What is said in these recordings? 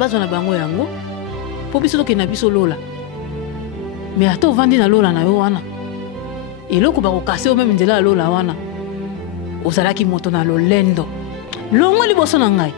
bazwa na bango yango po biso tokende na biso lola mais ata ovandi na lola na yo wana eloko bakokase yo meme nzela ya lola wana ozalaki moto na lolendo longo liboso na ngai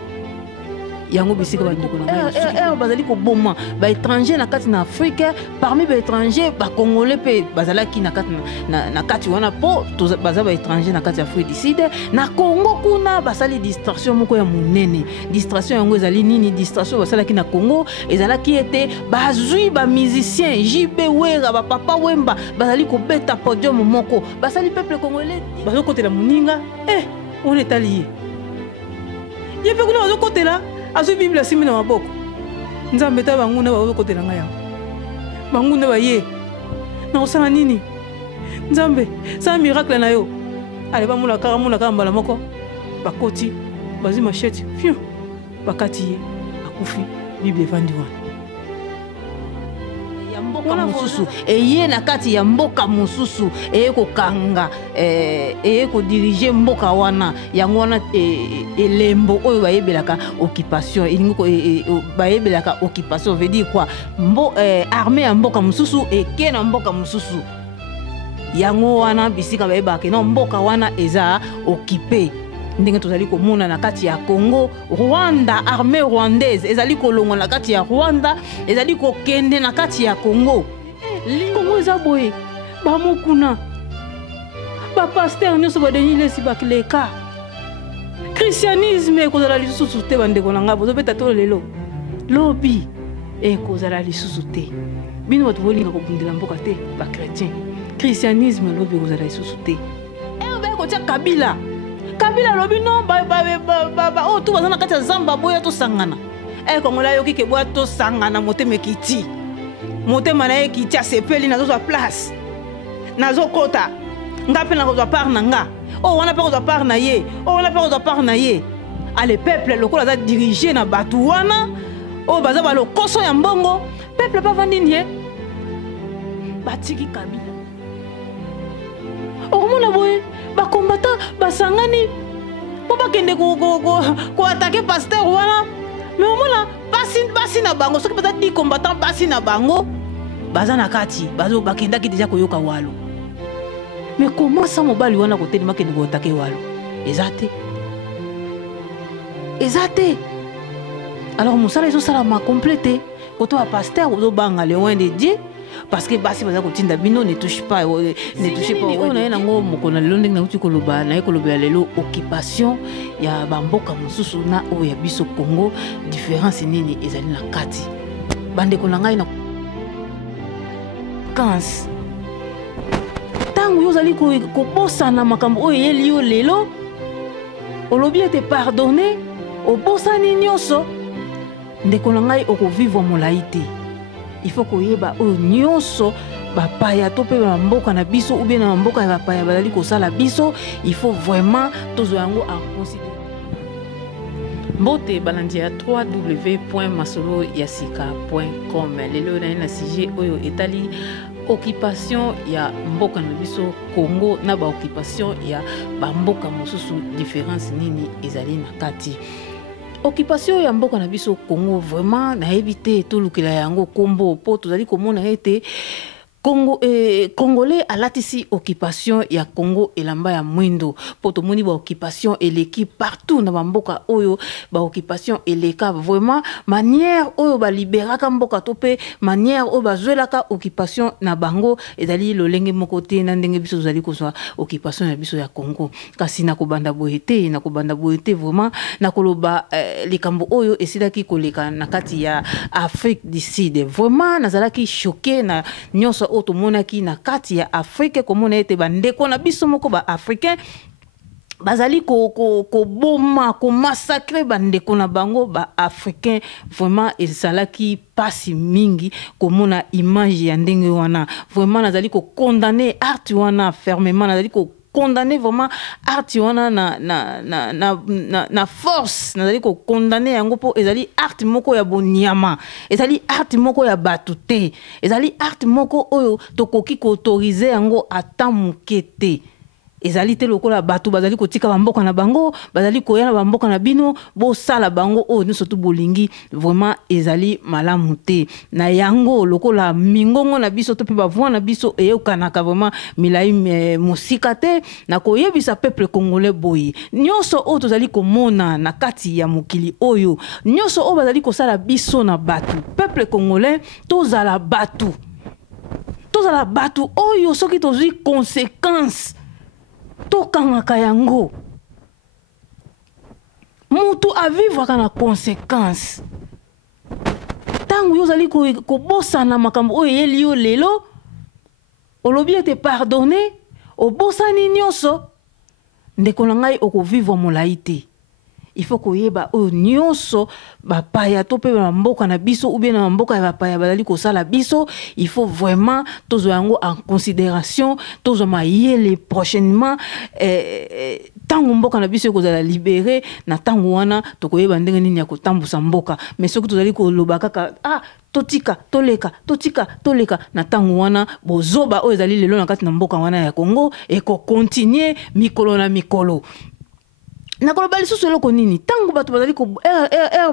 yango bisika bandeko na ngai bazali koboma baétranger na kati na Afrique parmi baétranger bacongolais mpe bazalaki na kati wana mpo baza baétranger na kati ya Afrique du Sud na Congo kuna basali distraction moko ya monene distraction yango ezali nini distraction basalaki na Congo ezalaki ete bazwi bamusicien JB Wera bapapa Wemba bazali kobeta podium moko basali peuple congolais bazokotela moninga on est allié ye mpe kuna bazokotela azo Bible asimi na maboko nzambe ta banguna bazokotela ngai yango banguna baye na osala nini nzambe sa miracle na yo ale bamuna kaka mbala moko bakoti bazi machete fiu bakati ye akufi Bible evandi wana mboka mosusu eye na kati ya mboka mosusu eye kokanga eye kodirige mboka wana yango wana elembo oyo bayebelaka occupation elingo bayebelaka occupation veut dire quoi armée ya mboka mosusu eke na mboka mosusu yango wana bisika bayebaka non mboka wana eza occupé ndenge tozali komona na kati ya Congo Rwanda armée rwandaise ezali kolongo na kati ya Rwanda ezali kokende na kati ya Congo Congo eza boye bamokuna bapasteur nyonso badenilesi bakileka christianisme ekozala lisusu te bandeko na ngai bozobeta to lelo lobi ekozala lisusu te bino bato bolinga kobundela mboka te bakretien christianisme lobi ekozala lisusu te bayekotia Kabila lobi non oh tout bazana kati ya zamba boya to sangana kongola yoki ke boya to sangana motema kiti motema na ekiti asepeli nazo za place nazo kota ngape na kozwa part na nga wana pe kozwa part na ye wana pe kozwa part na ye ale peuple lokola za diriger na batu wana baza ba lokoso ya mbongo peuple pa vandinye batiki Kabila mona boye bakombata basangani po bakende ko attaquer pasteur wana mais omona basi na bango soki bata di combattant basi na bango baza na kati bazo bakendaki déjà koyoka walo mais comment ça mobali wana kotelema kende ko attaquer walo ezate alors musala eso sala ma compléter koto a pasteur ozo banga le loin de Dieu parce que basi baza kotinda bino ne touche pas on a nango mokona lelo ndenge na koloba na ekoloba lelo occupation ya bamboka mosusu na oyo ya biso Congo différence nini ezali na kati bandeko na ngai na 15 tango yozali kobosana makambo oyo yeli yo lelo olobi ete pardonner obosani nyonso ndeko na ngai okovivre molai te il faut koyeba oyo nyonso bapaya to pe mboka na biso ou bien na mboka ya bapaya bazali kosala biso il faut vraiment tozo yango en considérer mbote balandi ya www.masoloyasika.com lelo na sujet oyo etali occupation ya mboka na biso Congo na ba occupation ya bamboka mosusu différence nini ezali na kati occupation ya mboka na biso Congo vraiment na éviter to lukela yango kombo po tozali komona ete Congo Congolais alatisi occupation ya Congo elamba ya mwindo poto moni ba occupation eleki partout na mboka oyo ba occupation eleka vraiment manière oyo ba liberaka mboka tope manière oyo bazwelaka occupation na bango ezali lolenge moko te na ndenge biso zali kozwa occupation ya biso ya Congo kasi na kobanda boyete vraiment na koloba likambo oyo esidaki koleka na kati ya Afrique du Sud vraiment nazalaki choqué na nyonso otomonaki na kati ya Afrique komona ete bandeko na biso moko ba africain bazali ko boma ko massacrer bandeko na bango ba africain vraiment ezalaki pasi mingi komona image ya ndenge wana vraiment nazali ko condamner art wana fermement nazali ko condamner vraiment art wana na force nazali ko condamner yango po ezali art moko ya bonyama ezali art moko ya batute ezali art moko oyo tokoki ko autoriser yango ata mukete ezali te lokola bato bazali kotika bamboka na bango bazali koya na bamboka na bino bosala bango oyo nyonso tu bolingi vraiment ezali malamu te na yango lokola mingongo na biso to mpe bavoi na biso eyokanaka vraiment milai mosika te na koyebisa peuple congolais boye nyonso oyo tozali komona na kati ya mokili oyo nyonso oyo bazali kosala biso na bato peuple congolais tozala bato oyo soki tozwi conséquence tokangaka yango mutu avivaka na conséquence tangu yo ozali kobosana makambo oyo eyeli yo lelo olobi ete pardonné obosani nyonso ndeko na ngai okovivre molai te il faut koyeba oyo nyonso bapaya to mpe bamboka na biso ou bien na mboka ya bapaya bazali kosala biso il faut vraiment tozwa yango en considération tozwa mayele prochainement tango mboka na biso ekozala libéré na tango wana tokoyeba ndenge nini ya kotambusa mboka mais soki tozali koloba kaka totika toleka na tango wana bozoba oyo ezali lelo na kati na mboka wana ya Congo ekokontinue mikolo na mikolo na koloba lisusu eloko nini tango bato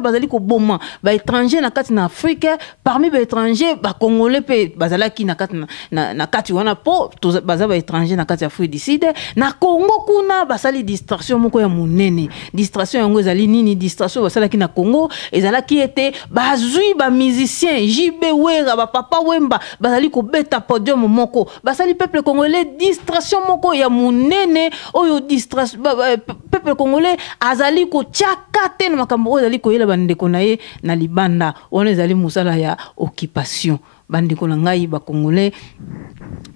bazali koboma baétranger na kati na Afrique parmi baétranger bacongolais mpe bazalaki na kati wana po baza baétranger na kati ya Afrique du Sud na Congo kuna basali distraction moko ya monene distraction yango ezali nini distraction basalaki na Congo ezalaki ete bazwi bamusicien JB Wera bapapa Wemba bazali kobeta podium moko basali peuple congolais distraction moko ya monene oyo distraction peuple congolais azali kotiaka te na makambo oyo azali koyela bandeko na ye na libanda wana ezali mosala ya occupation bandeko na ngai bacongolais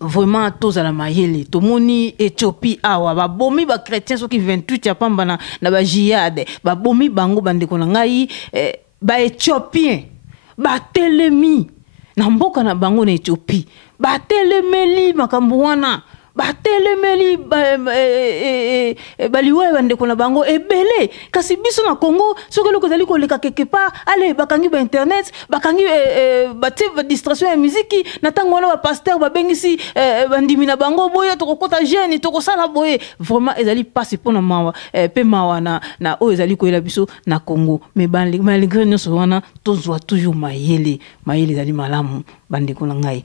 vraiment tozala mayele tomoni Éthiopie awa babomi bachrétien soki 28 ya pamba na bajihad babomi bango bandeko na ngai baéthiopien batelemi na mboka na bango na Éthiopie batelemeli makambo wana batelemeli baliwe bandeko na bango ebele kasi biso na Congo soki eloko ezali koleka quelque part ale bakangi ba internet bakangi batie distraction ya muziki na tango wana bapasteur babengisi bandimi na bango boye tokokota jeune tokosala boye vraiment ezali pasi mpona mawa mpe mawa na oyo ezali koyela biso na Congo mais malgré nyonso wana tozwa toujours mayele ezali malamu bandeko na ngai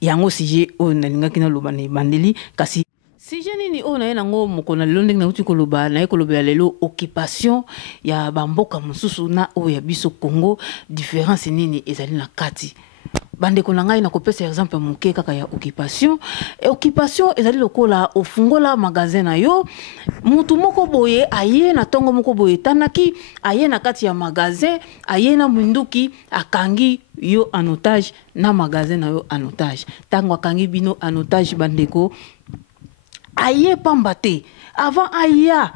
yango sujet oyo nalingaki naloba na ebandeli kasi sujet nini oyo naye nango moko na lelo ndenge nauti koloba naye kolobela lelo occupation ya bamboka mosusu na oyo ya biso Congo différence nini ezali na kati bandeko na ngai nakopesa exemple moke kaka ya occupation ezali lokola ofungola magasin na yo mutu moko boye aye na tongo moko boye tanaki aye na kati ya magasin aye na munduki akangi yo en otage na magasin na yo en otage tango akangi bino en otage bandeko aye pamba te avant aya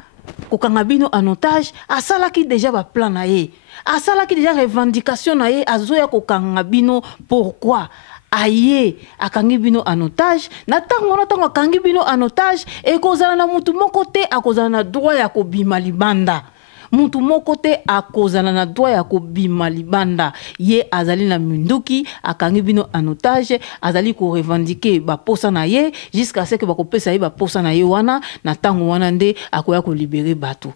kokanga bino en otage asalaki déjà ba plan na ye asalaki déjà revendication na ye azoya kokanga bino pourquoi aye akangi bino en otage na tango akangi bino en otage ekozala na mutu moko te akozala na droit ya kobima libanda mutu moko te akozala na droit ya kobima libanda ye azali na munduki akangi bino en otage azali ko revendiquer ba posa na ye jusqu'à ce que bakopesa ye ba posa na ye wana na tango wana nde akoya ko libérer bato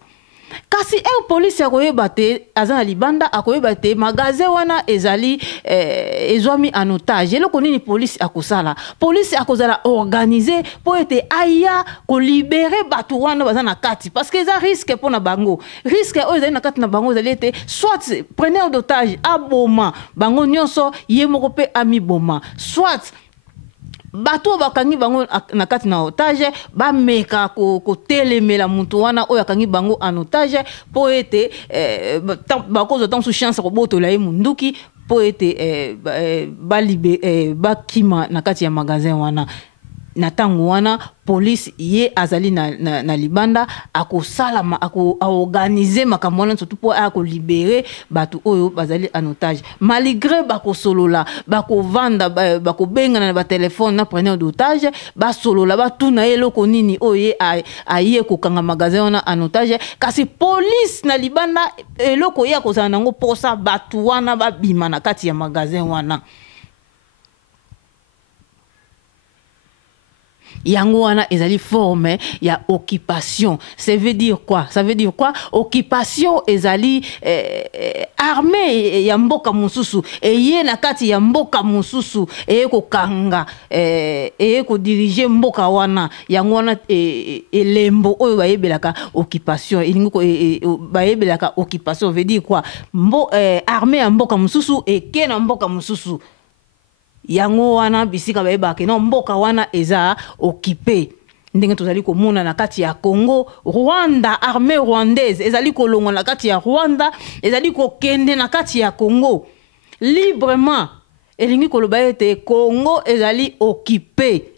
kasi police akoyeba te aza na libanda akoyeba te magasin wana ezali ezwami en otage eloko nini police akosala police akozala organiser po ete aya ko libérer bato wana baza na kati parce que eza risque pona bango risque oyo ezali na kati na bango ezali ete soit preneur d'otage aboma bango nyonso ye moko pe amiboma soit bato bakangi bango na kati na otage bameka kotelemela mutu wana oyo akangi bango en otage po ete bakozwa tanso chance kobotola ye munduki po ete bakima na kati ya magasin wana na tango wana police ye azali na libanda akosalama organiser makambo wana surtout po ako libérer bato oyo bazali en otage malgré bakosolola bakovanda bakobenga na ba téléphone na preneur d'otage basolola batuna eloko nini oyo aye kokanga magasin wana en otage kasi police na libanda eloko ye akozala nango posa bato wana babima na kati ya magasin wana yango wana ezali forme ya occupation. Ça veut dire quoi? Ça veut dire quoi? Occupation ezali armée ya mboka mususu eye na kati ya mboka mususu eye ko kanga eye ko diriger mboka wana yango wana elembo oyo bayebelaka occupation elingi ko bayebelaka occupation veut dire quoi? Armée ya mboka mususu eke na mboka mususu yango wana bisika bayebaka no mboka wana eza occupé. Ndenge tozali komona na kati ya Congo, Rwanda, armée rwandaise ezali kolongo na kati ya Rwanda, ezali kokende na kati ya Congo librement. Elingi koloba ete Congo ezali occupé.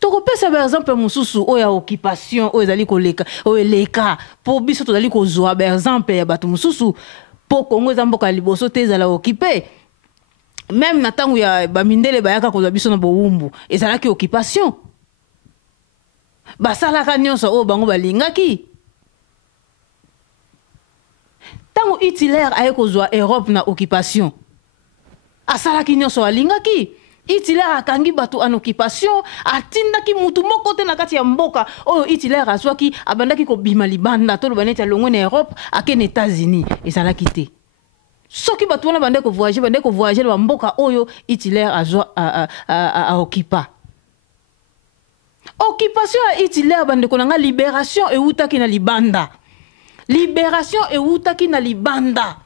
Tokopesa par exemple mususu oya occupation oyo ezali koleka oyo leka po biso tozali kozwa par exemple ya bato mususu po Congo eza mboka liboso te ezala occupé. Même na tangu ya bamindele bayaka kozwa biso na bowumbu ezalaki occupation. Basalaka nyonso oyo bango balingaki. Tangu Hitler aye kozwa Europe na occupation asalaki nyonso alingaki. Hitler akangi bato en occupation atindaki mutu moko te na kati ya mboka oyo Hitler azwaki abandaki kobima libanda to lobaneti alongwe na Europe akene États-Unis ezalaki te. Soki bato wana bande ko voyager ba mboka oyo Hitler azwa a occupa. Occupation ya Hitler bande ko nanga libération eutaki na libanda. Libération eutaki na libanda.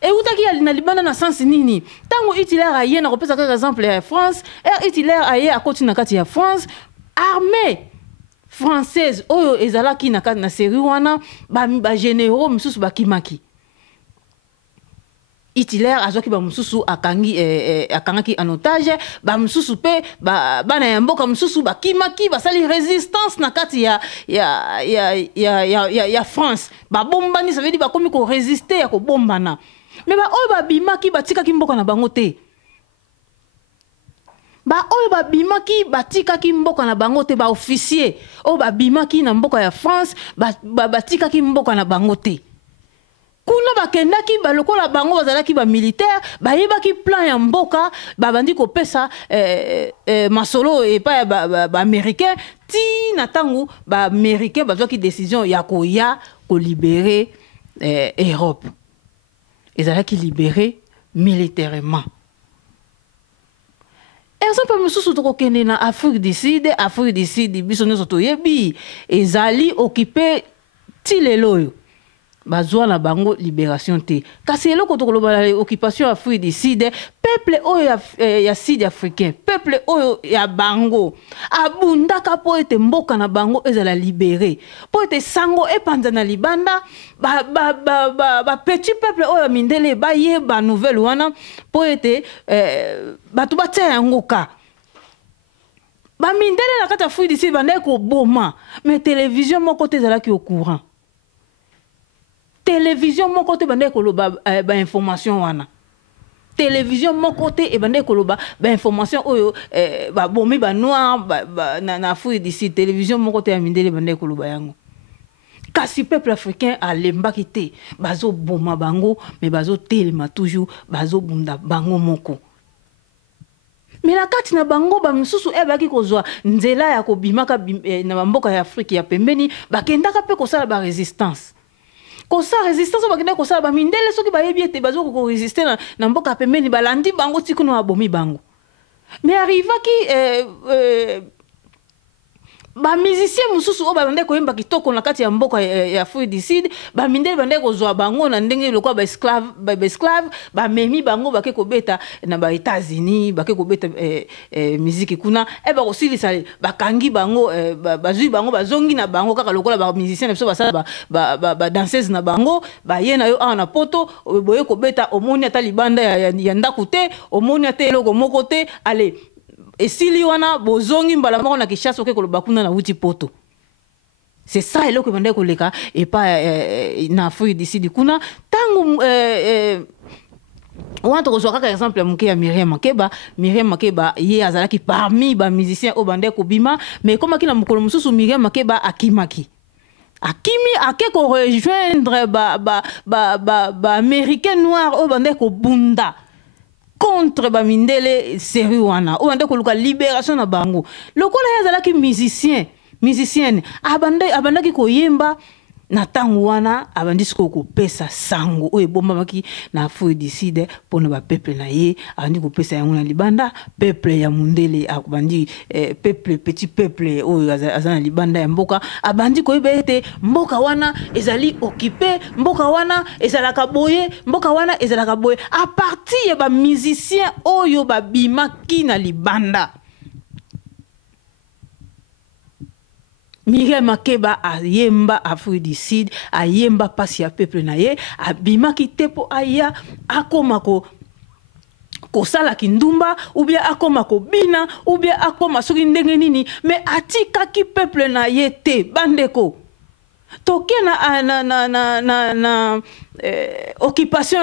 Eutaki na libanda na sens nini? Tango Hitler aye na kopesa ka exemple ya France, Hitler aye akoti na kati ya France, armée française oyo ezalaki na kati na série wana ba généraux misusu bakimaki. Hitler azwaki ba mususu akangaki en otage ba mususu pe bana ya mboka mususu bakimaki basali résistance na kati ya France ba bombani, ça veut dire ba komi ko résister ya ko bombana. Mais ba oyo ba bimaki batikaki mboka na bango te. Ba oyo ba bimaki batikaki mboka na bango te, ba officier oyo ba bimaki na mboka ya France batikaki mboka na bango te. Kuna bakendaki balokola bango bazalaki ba militaire bayebaki plan ya mboka babandi kopesa masolo epa ba américain ti na tangu ba américain bazwaki décision ya koya ko libérer Europe. Ezalaki libéré militairement. Exemple mususu tokokende na Afrique du Sud biso nyonso toyebi ezali occupé ti lelo bazwa na bango libération te. Kasi eloko tokoloba occupation Afrique du Sud, peuple oyo ya Sud africain, peuple oyo ya bango abundaka po ete mboka na bango ezala libéré, po ete sango epanza na libanda ba petit peuple oyo mindele ba yeba nouvelle wana po ete batu batia yango ka. Ba mindele na kati Afrique du Sud bande ko boma, mais télévision moko te ezalaki au courant. Télévision mon côté bande koloba ba information wana. Télévision mon côté et bande koloba ba information oyo ba bomi ba noir na Afrique d'ici. Télévision mon côté amindele bande koloba yango. Kasi peuple africain a lembaki te bazo boma bango mais bazo telema toujours bazo bunda bango moko. Mais la kati na bango ba misusu baki kozwa nzela ya kobimaka na mboka ya Afrique ya pembeni bakendaka pe kosala ba résistance. Kosa résistance bakenda kosa ba mindele soki bayebi ete bazo ko résister na mboka pembeni balandi bango tikuno abomi bango. Mais arriva ki ba musicien mususu o ba bande ko yemba kitoko na kati ya mboka ya Afrique du Sud ba mindele bande ko zwa bango na ndenge lokwa ba esclave ba memi bango bake ko beta na ba États-Unis bake ko beta musique kuna ba ko silisa ba kangi bango bazui bango bazongi na bango kaka lokola ba musicien na biso basala ba danseuse na bango ba ye na yo na poto boye ko beta omoni ata libanda ya ndaku te omoni ata eloko moko te allez. Et si liwana bozongi mbala moko na Kinshasa oke koloba kuna na wuti poto. C'est ça eloko bande koleka et pas na Afrique du Sud kuna tangu on a reçu un exemple muke ya Myriam Makeba ye azalaki parmi ba musiciens au bande ko bima mais comme akina mukolo mususu Myriam Makeba akimaki ake ko rejoindre ba américain noir au bande ko bunda contre ba mindele série wana o ande koluka libération na bango lokola yazalaki musicienne abandaki koyemba na tango wana abandi siko kopesa sango oyo ebombamaki na Afrique du Sud mpona bapeuple na ye abandi kopesa yango na libanda peuple ya mundele abandi petit peuple oyo aza na libanda ya mboka abandi koyeba ete mboka wana ezali occupé mboka wana ezalaka boye a partir ya bamusicien oyo babimaki na libanda. Miriam Makeba ayemba Afrique du Sud ayemba pasi ya peuple na ye abimaki te po aya akoma kosala kindumba ou bien akoma kobina ou bien akoma soki ndenge nini mais atikaki peuple na ye te bandeko toke na occupation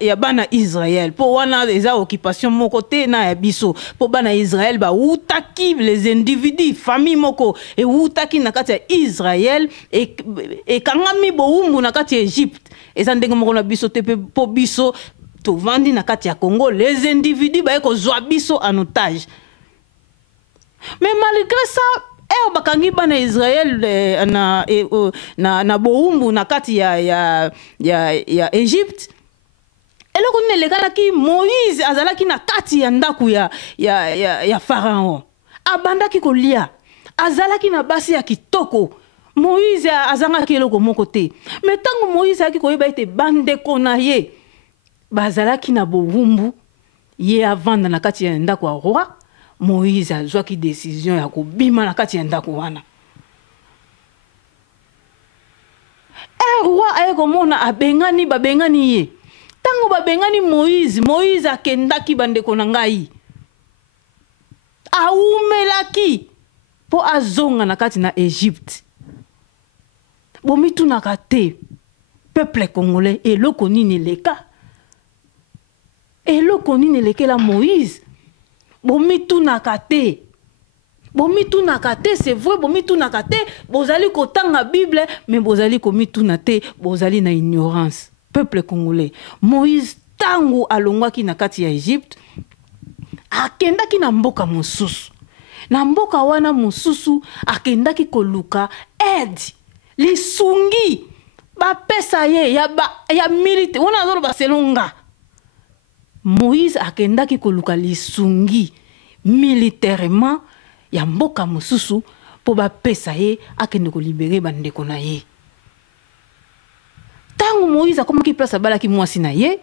ya bana Israël po wana eza occupation moko te na ya biso po bana Israël ba utaki les individus famille moko e utaki na kati ya Israël e kangami boumbu na kati ya Egypte eza ndenge moko na biso te po biso to vandi na kati ya Congo les individus ba eko zwa biso en otage mais malgré ça bakangi bana Israël na boumbu na kati ya Egypte eloko nini elekalaki Moïse azalaki na kati ya ndaku ya Pharaon abandaki kolia azalaki na basi ya kitoko Moïse azangaki eloko moko te mais tango Moïse aki koyeba ete bandeko na ye bazalaki na boumbu ye avanda na kati ya ndaku ya roi Moïse azwaki décision ya kobima na kati ya ndako wana. Roi aye komona babengani ye. Tango babengani Moïse akendaki bandeko na ngai. Aumelaki po azonga na kati na Egypte. Bomitu na kate peuple congolais eloko nini leka. Eloko nini lekela Moïse. Bomitu nakate, c'est vrai, bomitu nakate, bozali kotanga Bible, mais bozali komitu nate, bozali na ignorance. Peuple congolais, Moïse tango alongwaki na kati ya Egypte, akendaki na mboka mosusu. Na mboka wana mosusu, akendaki koluka aide, lisungi, ba pesa ye, ya milite, wana azoro baselonga. Moïse akendaki koluka lisungi militairement ya mboka mosusu po ba pesa ye akende ko libérer bandeko na ye. Tango Moïse akomaki place abalaki mwasi na ye,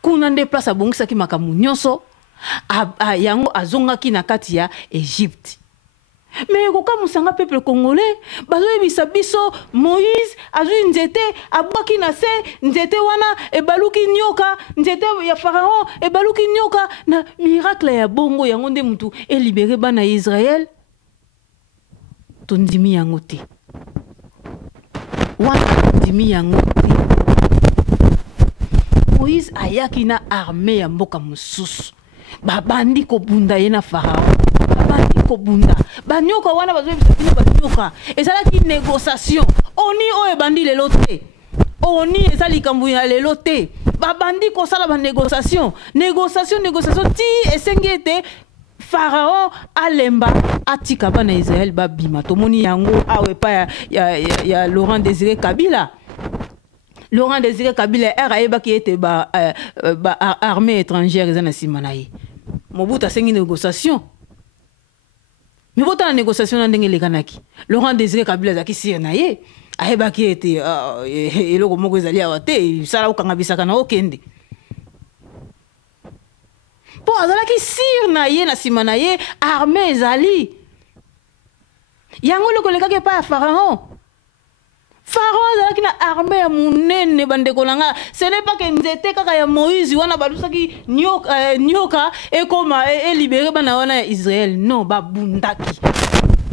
kuna nde place abongisaki makamu nyonso, yango azongaki na kati ya Egypte. Mais koka musanga peuple congolais bazoyebisa biso Moïse azwi nzete abwaki na se nzete wana ebaluki nyoka nzete ya Pharaon ebaluki nyoka na miracle ya bongo yango nde mutu elibere bana Israël tondimi yango te wana tondimi yango te Moïse ayaki na armée ya mboka mosusu babandi kobunda ye na Pharaon babandi kobunda banyoka wana bazobisa bino banyoka ezalaki négociation oni oyo bandi lelo te oni ezali kambu ya lelo te babandi kosala ba négociation ti esengete Pharaon alemba atika bana Israël babima tomoni yango awe pa ya Laurent Désiré Kabila ayeba ki ete ba armée étrangère ezana simana ye Mobutu asengi négociation. Mais bota na négociation na ndenge lekanaki. Laurent Désiré Kabila zaki sirna ye. Ayeba ki ete eloko moko ezali awa te sala okanga bisaka na okende. Po azalaki sirna ye na sima na ye armée ezali. Yango loko lekaki pa Pharaon. Pharaon azalaki na armée ya munene bandeko nanga. Ce n'est pas que nzete kaka ya Moïse wana balusaki nyoka ekoma libéré bana wana ya Israël. Non, babundaki.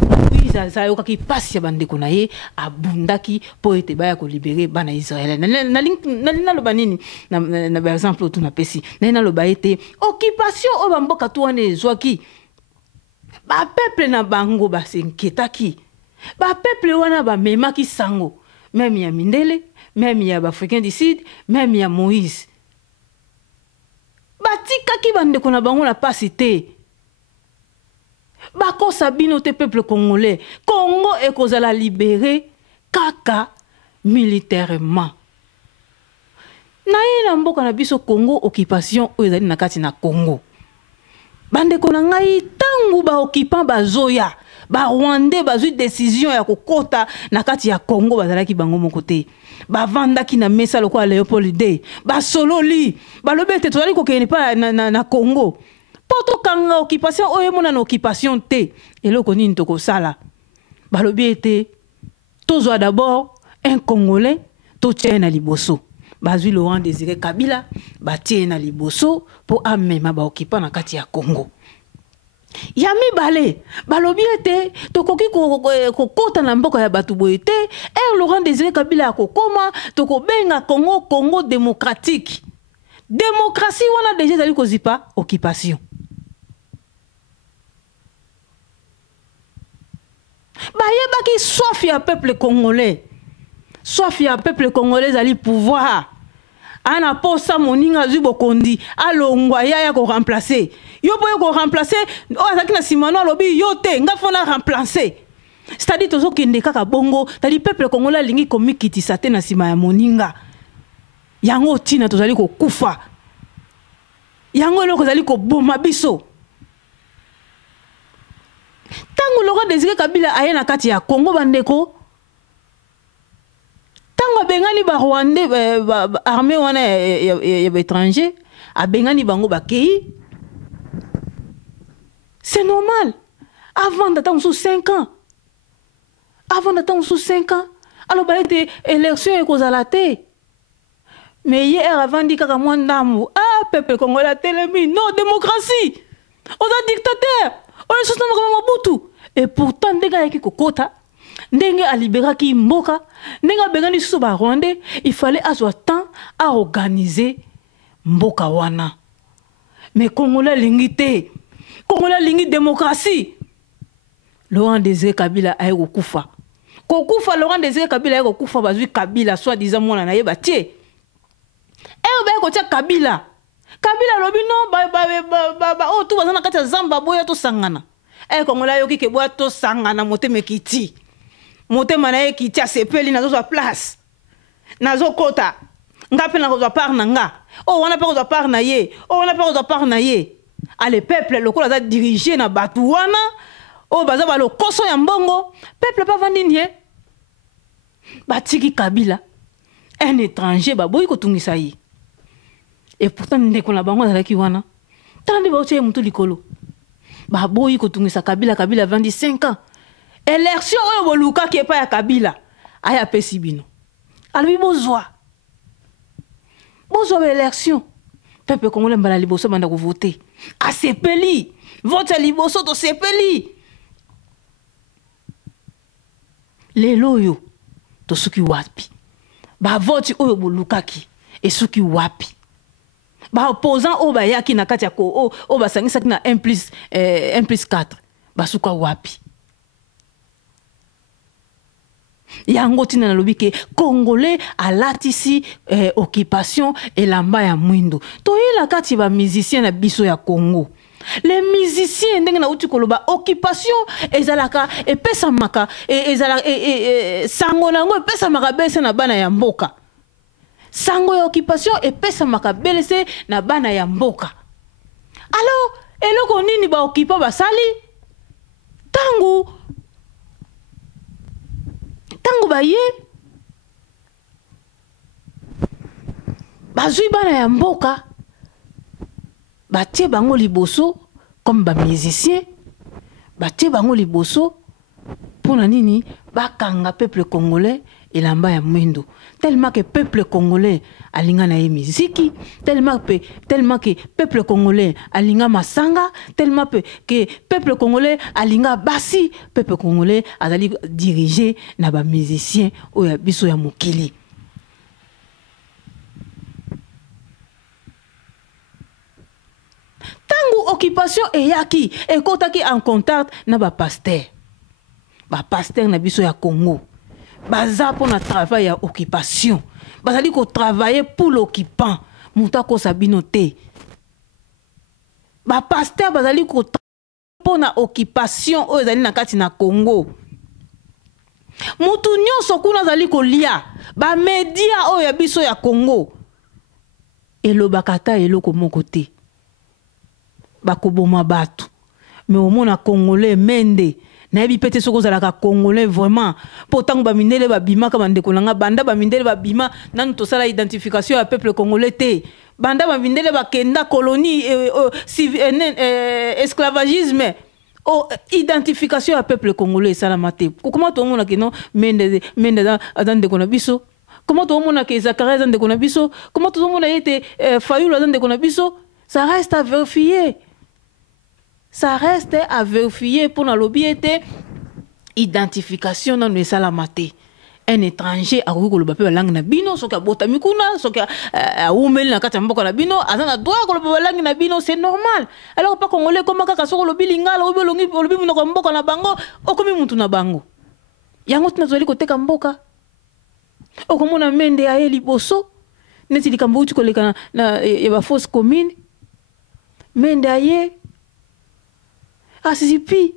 Moïse azalaki pasi ya bandeko na ye abundaki po ete baya ko libéré bana Israël. Na loba nini na par exemple tu na pesi. Na loba ete occupation o bamboka tu wana ezwaki. Ba peuple na bango basenketaki. Ba peuple wana ba memaki sango. Même ya Mindele, même ya Africain du Sud, même ya Moïse. batikaki bandeko na bango na pasi te. Bakosa bino te peuple congolais. Congo ekozala libéré kaka militairement. Na ye na mboka na biso Congo occupation oyo ezali na kati na Congo. Bandeko na ngai tangu ba occupant bazoya, ba Rwandais bazui décision ya kokota na kati ya Congo bazalaki bango moko te. Ba vandaki na mesa lokola Léopold D. Ba sololi, ba lobete tozali kokene pa na Congo. Poto kanga occupation oyo mona na occupation te. Eloko nini toko sala. Ba lobete tozwa d'abord un Congolais to tient na liboso. Bazui Laurent Désiré Kabila batie na liboso po amema ba occupant na kati ya Congo. Yami bale balobi ete tokoki kokota na mboka ya batu boye te Laurent Désiré Kabila akokoma tokobenga Congo démocratique. Démocratie wana déjà ezali kozipa occupation. Bayebaki soif ya peuple congolais. Soif ya peuple congolais ali pouvoir. Ana posa moninga zubo kondi alongwa ya ko remplacer. Yo boye ko remplacer o azaki na simano alobi yo te nga fona remplacer. C'est-à-dire tozo kende kaka bongo, tali peuple congolais lingi komikitisa te na sima ya moninga. Yango tina tozali ko kufa. Yango eloko zali ko boma biso. Tango Laurent Désiré Kabila aye na kati ya Congo bandeko. Tango bengani ba Rwandais armée wana ya étranger, a bengani bango bakei. C'est normal. Avant d'attendre sous 5 ans. Avant d'attendre sous 5 ans. Alors bah était élection et cause à la tête. Mais hier avant dit kaka mwandamu, peuple congolais telemi, non démocratie. On a dictateur. On est sous Mobutu. Et pourtant ndenge yaki kokota, ndenge a libéraki mboka, ndenge bengani sous ba Rwandais, il fallait avoir temps à organiser mboka wana. Mais Congolais lingité, Congolais lingi démocratie. Laurent Désiré Kabila a kokufa. Kokufa Laurent Désiré Kabila a kokufa bazui Kabila soit disant mona na yeba tie. Ba ko tia Kabila. Kabila lobi non oh tout bazana kati zamba boya to sangana. Congolais yoki ke boya to sangana moteme kiti. Motema na ye kiti a sepeli na zo place. Na zo kota. Ngape na ko par na nga. Oh wana pa ko par na ye. Oh wana pa ko par na ye. Ale peuple lokola za diriger na batu wana. Oh baza ba lo koso ya mbongo. Peuple pa vandi nie. Batiki Kabila. Un étranger ba boyi ko tungisa yi. Et pourtant ndeko na bango azalaki wana. Tandi ba otie mutu likolo. Ba boyi ko tungisa Kabila 25 ans. Élection oyo boluka ki epa ya Kabila. Aya pesi bino. Albi bozwa. Bozwa élection. Peuple congolais mbala liboso banda ko voter. A sepeli. Vote liboso to sepeli. Lelo yo to suki wapi. Ba vote oyo bolukaki e suki wapi. Ba opposant o ba yaki na kati ya ko o ba sangisa na 1+4 ba suka wapi. Yango tina na lobi ke Congolais alatisi occupation elamba ya mwindo. To yela kati ba musicien na biso ya Congo. Les musiciens ndenge na uti koloba occupation ezalaka epesa maka ezala sango nango epesa maka bese na bana ya mboka. Sango ya occupation epesa maka bese na bana ya mboka. Alors eloko nini ba occupa basali? Tangu baye bazui bana ya mboka batie bango liboso comme ba musicien batie bango liboso pona nini bakanga peuple congolais elamba ya mwindo tellement que peuple congolais alinga na ye miziki tellement que peuple congolais alinga masanga tellement que peuple congolais alinga basi peuple congolais azali diriger na ba musicien oya biso ya mokili. Tangu occupation eyaki ekotaki en contact na ba pasteur. Ba pasteur na biso ya Congo. Baza pour na travail ya occupation. Bazali ko travailler pour l'occupant. Muta ko sabino te. ba pasteur bazali ko pona occupation oyo ezali na kati na Congo. Mutu nyonso kuna azali kolia ba media oyo ya biso ya Congo elobakata eloko moko te bakoboma bato mais omona congolais mende na yebi pete soko zalaka congolais vraiment pourtant ba mindele ba bima ka bandeko nanga banda ba mindele ba bima nanu tosala identification ya peuple congolais te banda ba mindele ba kenda colonie esclavagisme identification ya peuple congolais salama te. Comment tout le monde que non mende dans ndeko na biso, comment tout le monde que Zakaria dans ndeko na biso, comment tout le monde a été Fayoul dans ndeko na biso, ça reste à vérifier. Ça reste à vérifier pour la lobby était identification dans le salamate. Un étranger a eu la langue na bino, so ka botami kuna, so ka umeli na kati mboka na bino, azana droit ko la langue na bino, c'est normal. Alors pas congolais comme ka so lobi lingala, lobi munoko mboka na bango, okomi muntu na bango. Yango tunazoli ko teka mboka. Okomona mende ya liboso, neti likambo uti ko leka na ya fausse commune. Mende aye azipi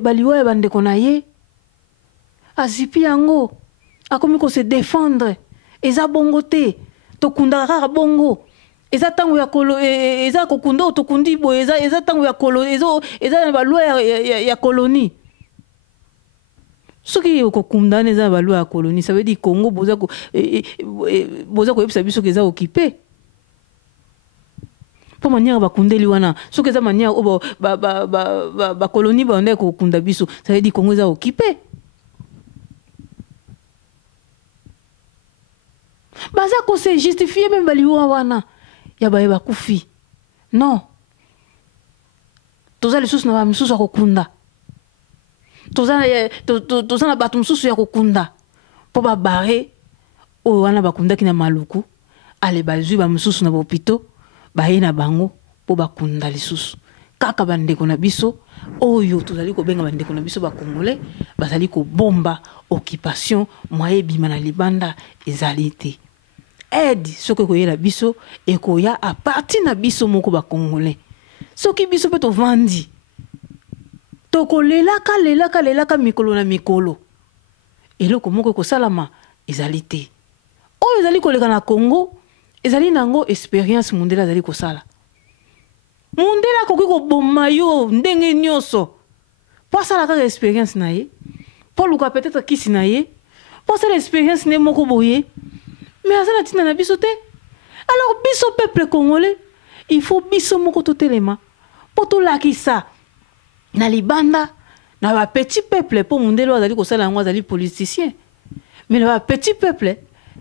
baliwa ya bande konaye azipi yango akomi ko se défendre eza bongo te to kunda kaka bongo eza tango ya kolo eza ko kundo to kundi bo eza tango ya kolo eza na balwa ya colonie soki ko kunda eza balwa ya colonie ça veut dire Congo boza ko yebisa biso keza occupé pour manière ba kundeli wana soki eza manière o ba colonie ba ndeko kunda biso ça veut dire Congo eza occupé. Baza ko se justifier même baliwa wana ya ba kufi non toza lisusu na misusu ya kokunda toza na bato misusu ya kokunda po babare oyo wana bakundaki na maluku ale bazwi ba misusu na bopito baye na bango po bakunda lisusu kaka bandeko na biso oyo tozali kobenga bandeko na biso bakongolais bazali kobomba occupation moye bima na libanda ezali te aide soki koyela biso ekoya a partir na biso moko bakongolais soki biso pe tovandi tokolelaka mikolo na mikolo eloko moko ekosalama ezali te oyo ezali koleka na Congo ezali nango expérience mundela ezali kosala mundela koki koboma yo ndenge nyonso po asala kaka expérience na ye po luka peut-être kisi na ye po asala expérience ne moko boye mais azala tina na biso te. Alors biso peuple congolais il faut biso moko totelema po tolakisa na libanda na ba petit peuple po mundela azali kosala yango azali politicien mais na ba petit peuple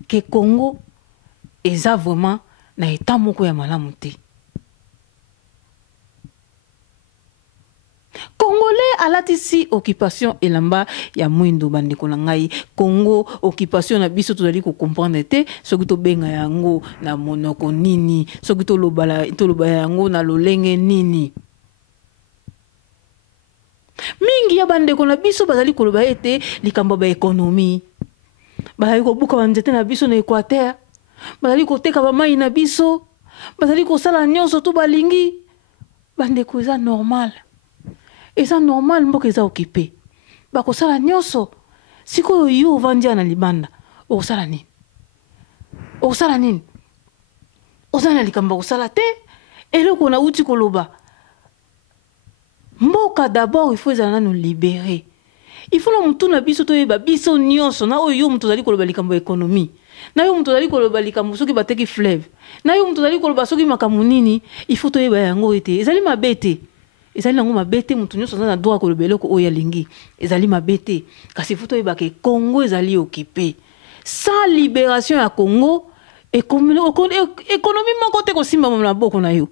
que Congo eza vraiment na état moko ya malamu te. Congolais alatisi occupation elamba ya mwindo bandeko na ngai Congo occupation na biso tozali ko comprendre te soki to benga yango na monoko nini soki to loba yango na lolenge nini mingi ya bandeko na biso bazali koloba ete likambo ba économie bazali ko buka banzete na biso na Équateur bazali koteka bamai na biso bazali kosala nyonso to balingi bandeko eza normal mboka eza occupé bakosala nyonso sikoyo yo vandia na libanda okosala nini ozala na likambo kosala te eloko na uti koloba mboka d'abord il faut ezala nanu libéré il faut na mutu na biso toyeba biso nyonso na oyo yo mutu ozali koloba likambo économie na yo mutu ozali koloba likambo soki bateki fleuve na yo mutu ozali koloba soki makambo nini il faut toyeba yango ete ezali mabe te ezali nango mabe te mutu nyonso aza na droit koloba eloko oyo alingi ezali mabe te kasi il faut toyeba ke Congo ezali occupé sans libération ya Congo économie moko te kosimbama na boko na yo.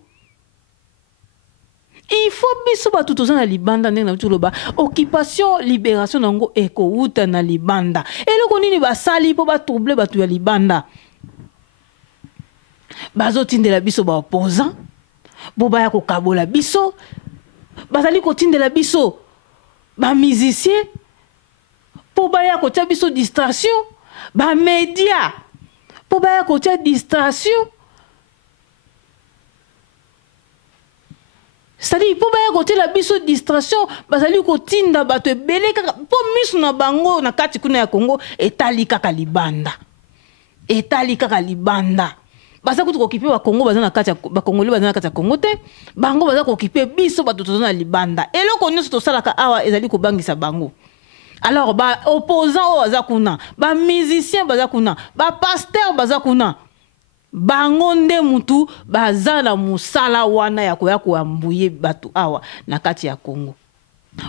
Il faut biso batu toza na libanda ndenge na tuloba occupation libération nango ekouta na libanda eloko nini basali po batrouble batu ya libanda bazotindela biso ba opposant bo baya kokabola biso bazali kotindela biso ba musicien po baya kotia biso distraction ba média po baya kotia distraction c'est-à-dire po ba côté la biso distraction bazali ko tinda bato ebele kaka po misu na bango na kati kuna ya Congo etali kaka libanda baza kutu kokipe ba Congo baza na kati ba Congolais baza na kati ya Congo te bango baza kokipe biso bato tozo na libanda eloko nyonso tosalaka awa ezali kobangisa bango. Alors ba opposant o baza kuna ba musicien baza kuna ba pasteur baza kuna bango nde mutu baza na musala wana ya koya koambuye bato awa na kati ya Congo.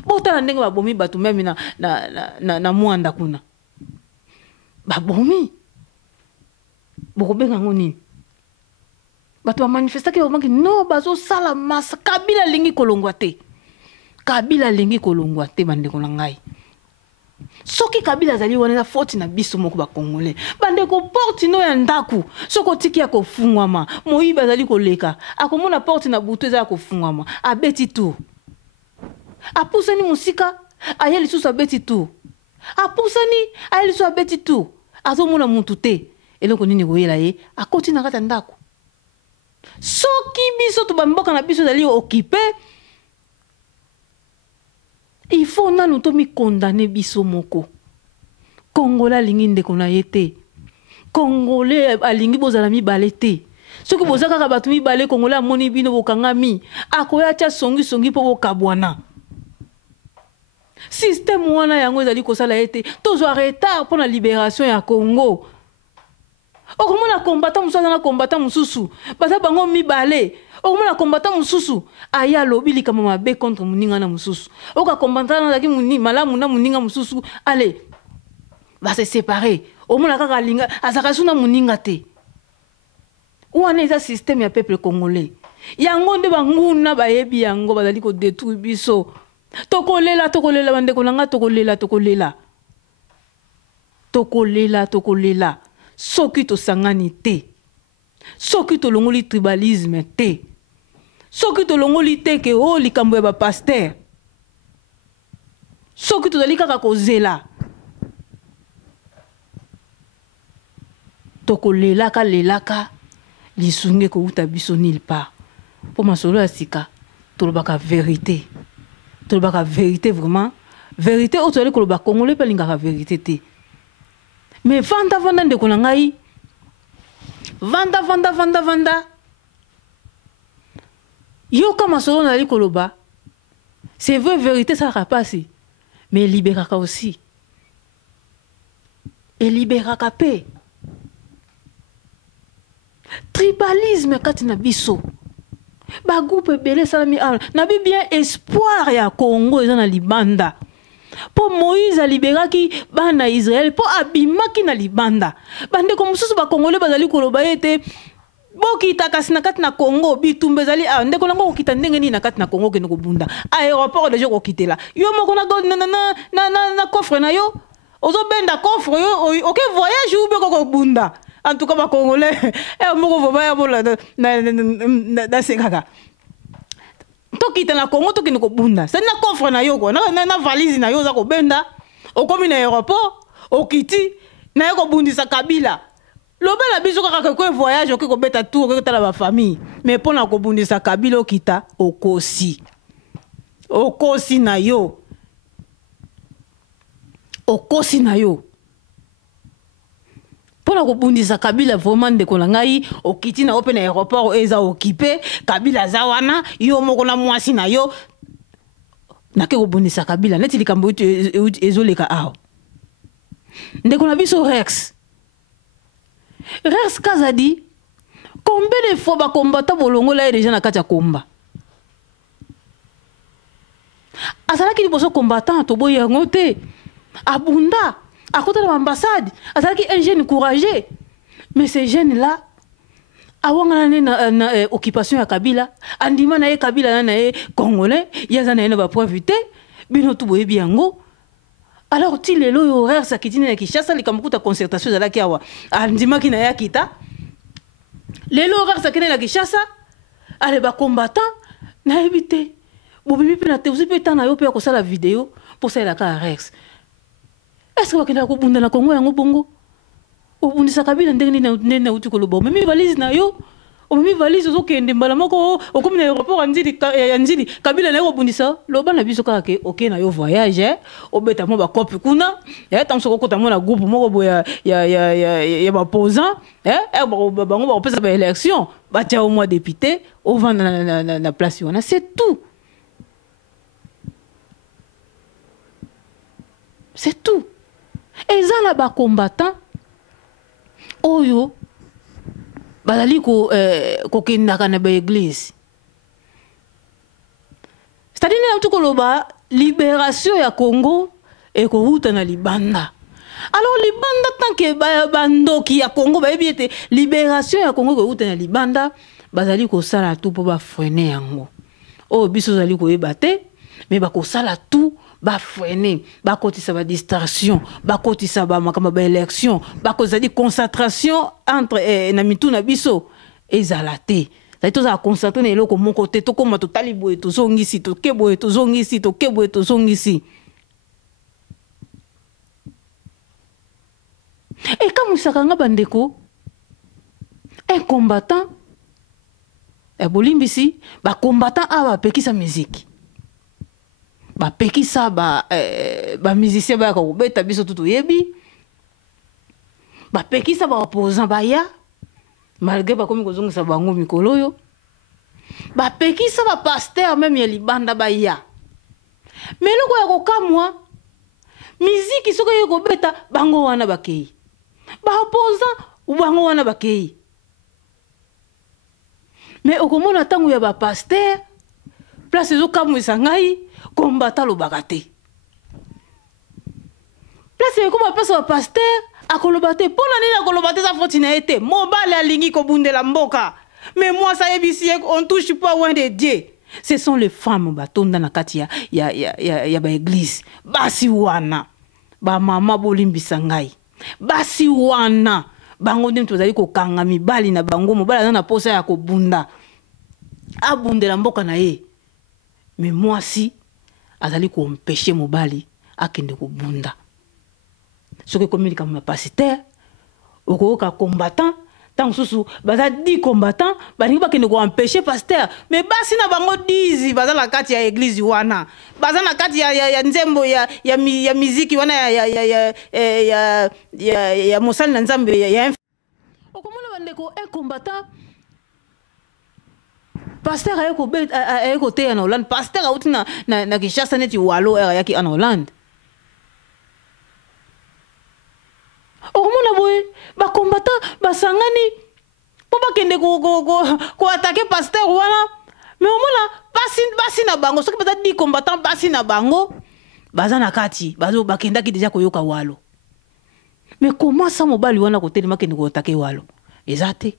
Botala ndenge babomi bato meme na Mwanda kuna babomi bokobenga ngo nini bato manifesta ke bamangi no bazo sala masa Kabila lingi kolongwa te bandeko na ngai. Soki Kabila zali wana faute na biso moko ba Congolais bandeko porte no ya ndaku soko tiki ya kofungwama moyiba zali koleka akomona porte na butu za kofungwama abeti tu apusani musika ayeli susu abeti tu apusani ayeli susu abeti tu azomona muntu te eloko nini koyela ye akoti na kata ndaku. Soki biso to bamboka na biso zali occupé il faut nanu to mi condamner biso moko. Congolais alingi ndeko na ye te. Congolais alingi bozala mibale te. Soki bozaka kaka bato mibale Congolais amoni bino bokangami akoya tia songi po bokabwana. Système wana yango ezali kosala ye te. Tozwa retard pour la libération ya Congo. Okomona combattant mususu na combattant mususu baza bango mibale. Okomona combattant mususu aya lobi likama mabe contre muninga na mususu. Oka combattant na ki muni malamu na muninga mususu allez va se séparer. Omona kaka linga azaka suna muninga te. Wana eza système ya peuple congolais. Yango nde banguna bayebi yango bazali ko détruire biso. Tokolela bandeko nanga tokolela. Soki to sangani te. Soki to longoli tribalisme te. Soki to longoli te ke o likambo ya ba pasteur. Soki to dali kaka kozela. Tokolelaka lelaka lisunge ko uta biso nil part. Pour ma solo asika tolobaka vérité. Tolobaka vérité vraiment. Vérité o tolé ko ba Congolais pe lingaka vérité te. Mais vanda ndeko na ngai. Vanda. Yo kama solo na likoloba. C'est vrai vérité ça rapasi. Mais libéraka aussi. Et libéraka paix. Tribalisme kati na biso. Ba groupe belé salami na bi bien espoir ya Congo eza na libanda. Po Moïse a libéraki bana Israël po abimaki na libanda. Bande ko mususu ba Congolais bazali koloba ete boki takasi na kati na Congo bitumbe zali ndeko nango kokita ndenge ni na kati na Congo ke no bunda. Aéroport déjà kokitela. Yo moko na coffre na yo. Ozo benda coffre yo OK voyage ou be ko bunda. En tout cas ba Congolais moko voba ya bola na sekaka. Tokita na Congo toki niko bunda. C'est na coffre na yo ko na valise na yo za ko benda. Okomi na aéroport, okiti na yo ko bundisa Kabila. Lobe la biso kaka ko voyage ko beta tour ko tala ba famille. Mais pona ko bundisa Kabila okita okosi. Okosi na yo. Okosi na yo. Pona ko bundisa Kabila vraiment ndeko na ngai okiti na open aéroport eza occupé Kabila zawana yo moko na mwasi na yo na ke ko bundisa Kabila neti likambo ezoleka aho ndeko na biso Rex Kazadi combien de fois ba combattant bolongo la déjà na kati ya komba azalaki liboso combattant to boya ngote abunda à côté de l'ambassade, c'est un jeune courageux. Mais ces jeunes-là, avant na occupation ya Kabila, andima na Kabila na Congolais, yaza na ba profiter, bino to boye biango. Alors ti lelo yo horaire sa kitine na Kinshasa likamukuta concertation za la kiawa. Andima kina ya kita. Lelo horaire sa kitine na Kinshasa, ale ba combattant na éviter. Bobibi pe na te usipe tana yo pe ko sala vidéo pour ça la ka Rex. Est-ce que wakenda ko bunda na Congo yango bongo? Obundisa Kabila ndenge na uti ko lobo. Mais valise na yo Omi valise ozokende mbala moko okomi na aéroport anzili kabila na ekobundisa loba na biso kaka ke oke na yo voyage obeta mo bakope kuna tango soko kota mo na groupe moko boya ya baposant bango bakopesa baélection batia au moins député ovanda na place wana c'est tout. C'est tout. Et ça là ba combattant oyo bazali ko kendaka na ba église. C'est-à-dire na tukoloba libération ya Congo et ko huta na libanda. Alors libanda tant que bandoki ya Congo ba ebiete libération ya Congo ko huta na libanda bazali ko sala tout po ba freiner yango. Oh biso zali ko ebate mais ba ko sala tout ba freiner ba kotisa ba distraction ba kotisa ba makamba ba élection ba kozali concentration entre na mitu na biso ezalate ça tout ça concentrer na eloko moko te to koma totali boye to zongisi to keboye to zongisi to keboye to zongisi et comme sakanga bandeko un combattant bolimbisi ba combattant aba pekisa musique ba pekisa ba musicien ba ko beta biso tutu yebi ba pekisa ba opposant ba ya malgré ba komi kozongisa bango mikolo yo ba pekisa ba pasteur même ya libanda ba ya mais loko ya kokamwa musique soko yo ko beta bango wana bakei ba opposant u bango wana bakei mais okomona tango ya ba pasteur place zo kamwisa ngai combattant lo bagate place ko ba pesa pasteur akolobate pona nini akolobate za foti na été mobile alingi ko bundela mboka mais moi ça ebisi on touche pas loin de Dieu. Ce sont les femmes batonda na kati ya ba église basi wana ba mama bolimbisa ngai basi wana bango ndim tozali ko kanga mibali na bango mobala na posa ya ko bunda abundela mboka na ye mais moi si azali ko empêcher mobali akende ko bunda soki communique comme pasteur oko ka combattant tant susu baza 10 combattants balingi bakende ko empêcher pasteur mais basi na bango 10 baza na kati ya église wana baza na kati ya nzembo ya muziki wana ya mosali na nzambe ya okomona bandeko un combattant pasteur ayeko te en Hollande pasteur auti na Kinshasa neti walo yaki en Hollande okomona boye ba combattant basangani po bakende ko attaquer pasteur wana mais omona basi na bango soki baza 10 combattant basi na bango baza na kati bazo bakendaki déjà koyoka walo mais comment ça mobali wana kotelema kende ko attaquer walo ezate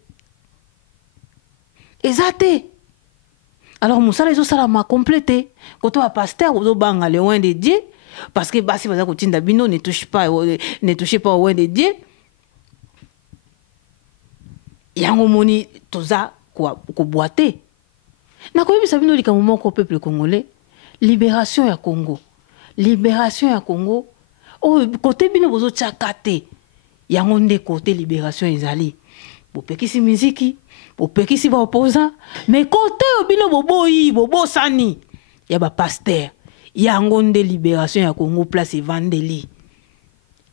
alors musala ezo sala ma complété koto a pasteur ozo banga loin de Dieu parce que basi baza kotinda bino ne touchez pas loin de Dieu yango moni toza ko boiter na ko yebisa bino likambo moko peuple congolais libération ya Congo oh côté bino bozo tchakate yango nde côté libération ezali bopekisi muziki bopekisi ba opposant mais côté bino bobosani ya ba pasteur yango nde libération ya Congo place evandeli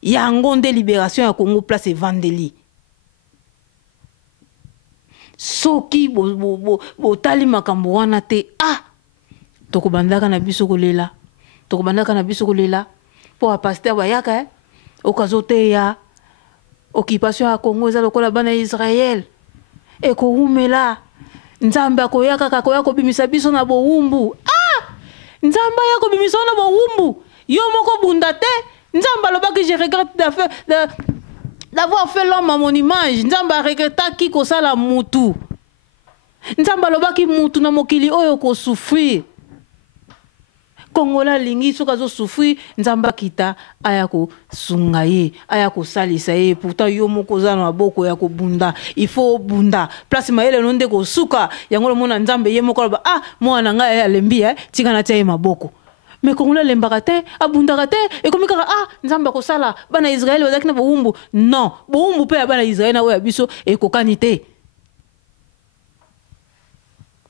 yango nde libération ya Congo place evandeli soki botali makambo wana te tokobandaka na biso kolela po a pasteur bayaka okazote ya occupation ya Congo eza lokola bana Israël ekoumela nzambe akoyaka kakoya kobimisa biso na bowumbu nzambe ya kobimisa na bowumbu yo moko bunda te nzambe alobaki je regrette d'avoir fait l'homme à mon image nzambe aregretaki kosala mutu nzambe alobaki mutu na mokili oyo kosouffrir Kongola lingi soka zo souffrir nzamba kita aya ko sunga ye aya ko salisa ye pourtant yo moko za na boko ya ko bunda il faut bunda place maele nonde ko suka yango mona nzambe ye moko ba mwana nga ya lembi tika na tia maboko mais Kongola lembaka te abundaka te e komika nzamba ko sala bana Israël bazaki na boumbu non boumbu pe bana Israël na oya biso e kokani te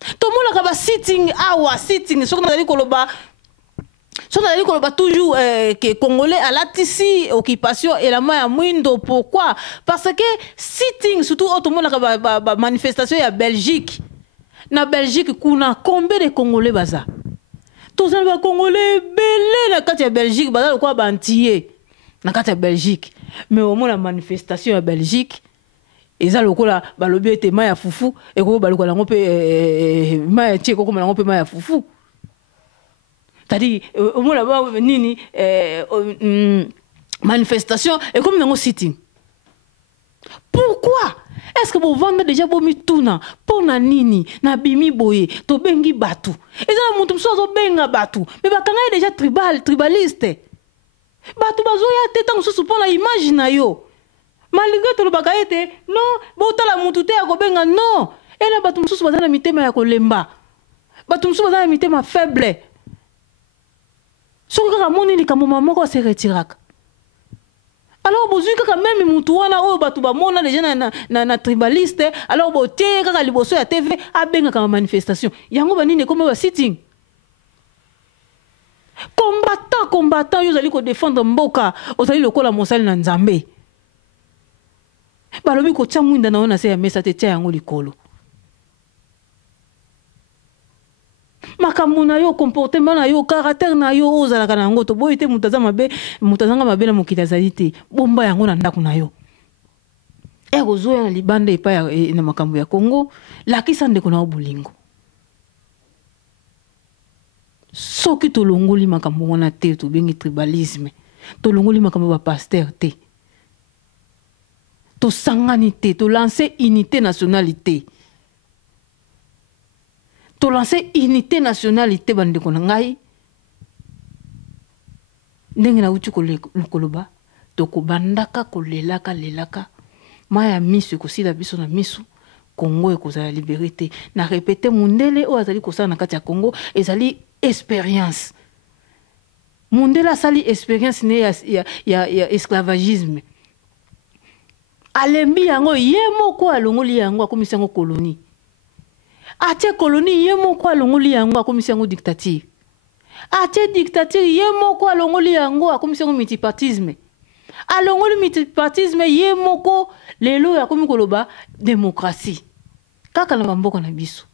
Tout le monde a sitting, sitting, ce qu'on a dit toujours que Congolais à la tissi occupation et la main à Mwindo. Pourquoi? Parce que sitting, surtout tout le monde a manifestation à Belgique. Na Belgique, kuna combien de Congolais baza? Tous les Congolais belé na kati ya Belgique, baza le quoi bantier na kati ya Belgique. Mais au moins la manifestation à Belgique. Et ça, le coup là, le bien était maya foufou, et que le coup là, on peut maya tché, comme on peut maya foufou. C'est-à-dire, au moins là-bas, nini manifestation, et comme dans un sitting. Pourquoi? Est-ce que vous vendez déjà bomi tuna, pour na nini, na bimi boye, to bengi batu? Et ça, mon tout ça, benga batu. Mais bah, quand il est déjà tribaliste, batu bazoya tête en sous pour la image na yo. Malgré tout le bagage, non, bota la moutouté à Gobenga, non. Et là, batum sous bazana mitema ya kolemba. Batum sous bazana mitema faible. Ce que ramoni ni kamo maman ko se retirak. Alors, bozu kaka même moutouana o batu ba mona déjà na tribaliste, alors boté kaka liboso ya TV a benga kama manifestation. Yango banini comme ba sitting. Combattant, yo zali ko défendre mboka, ozali lokola mosali na Nzambe. Balobi ko tia mwinda na ona se ya mesa te tia yango likolo. Makambo na yo, comportement na yo, caractère na yo ozalaka na yango to boy te mutazanga mabe na mokili azali te bomba yango na ndako na yo. Gozoya na libanda epa na makambo ya Congo lakisa ndeko na bolingo. Soki tolongoli makambo wana te to bengi tribalisme. Tolongoli makambo ba pasteur te. To sanganité, to lancer unité nationalité. To lancer unité nationalité bande ko ngai. Ndenge na uti ko lokoloba, to ko bandaka ko lelaka. Maya misu ko sila biso na misu. Congo ekozala liberté. Na répéter mundele o azali ko sana kati ya Congo ezali expérience. Mundela sali expérience ne ya esclavagisme. Alembi yango yemo ko alongoli yango akomisa yango colonie. Atie colonie yemo ko alongoli yango akomisa yango dictature. Atie dictature yemo ko alongoli yango akomisa yango multipartisme. Alongoli multipartisme yemo ko lelo yakomi koloba démocratie. Kaka na mboka na biso.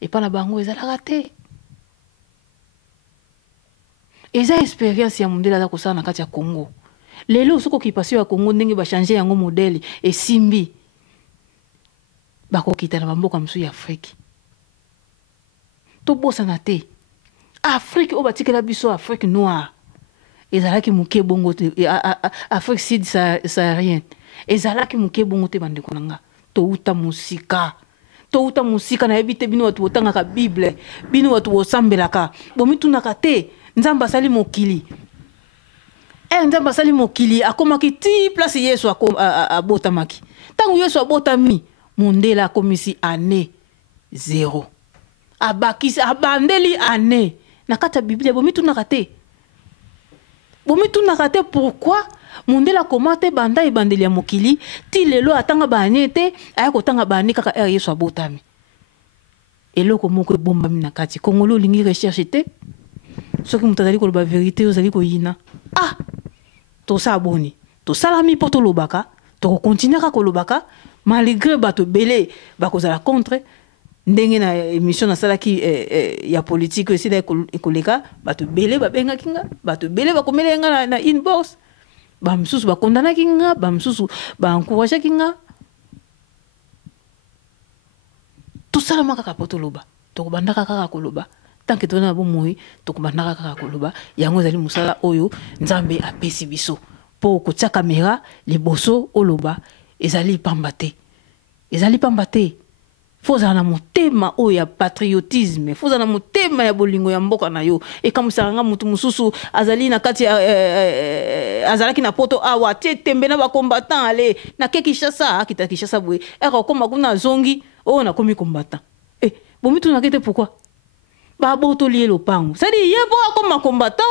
Et pas na bango ezalaka te. Eza expérience ya mundela za kosala na kati ya Congo. Lelo soko occupation ya Congo ndenge ba changer yango modèle et simbi. Bako kita na mboka msu ya Afrique. To bosa na te. Afrique o batikela biso Afrique noire. Ezalaki muke bongo te Afrique sud saharienne. Ezalaki muke bongo te bande konanga. To uta musika. To uta musika na ebite bino watu otanga ka Bible. Bino watu osambelaka. Bomitu nakate. Nzamba sali mokili. Nzamba sali mokili akomaki ti place Yesu abotamaki. Tangu Yesu abotami mondela akomisi année 0. Abakisi abandeli année. Nakata Bible bomitu nakate. Bomitu nakate pourquoi mondela komate banda ebandeli ya mokili ti lelo atanga banye te ayako tanga banye kaka Yesu abotami. Eloko moko ebombami nakati. Kongolo lingi recherche te. Ce que mutazali ko ba vérité ozali ko yina. To sa boni. To salami poto lobaka, to continuer ka kolobaka malgré bato belé bakozala contre ndenge na émission na salaki ya politique aussi da ekoleka bato belé babenga kinga, bato belé bakomelenga na inbox. Ba msusu ba kondana kinga, ba msusu ba encourager kinga. To salama ka poto loba, to bandaka ka koloba. Tant que tu as un bon moyen, tu as un koloba, yango zali musala oyo nzambe apesi biso po kotia caméra les bosso oloba ezali pambate. Ezali pambate. Foza na motema oyo ya patriotisme, foza na motema ya bolingo ya mboka na yo. E kamusanga mutu mususu azali na kati azalaki na poto awa tie tembe na ba combattant ale na ke Kinshasa akita Kinshasa boye. Eka koma kuna zongi o na komi combattant. Bomitu na kete pourquoi? Baboto lié le pango. Ça dit, yé bo comme combattant,